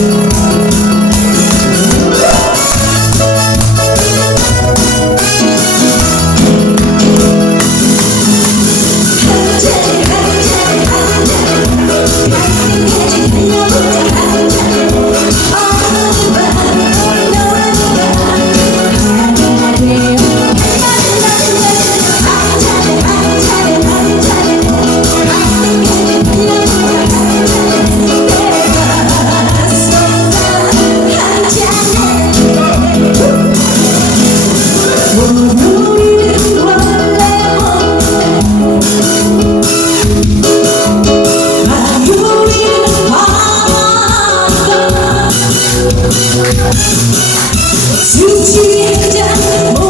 Thank Two, three, and down.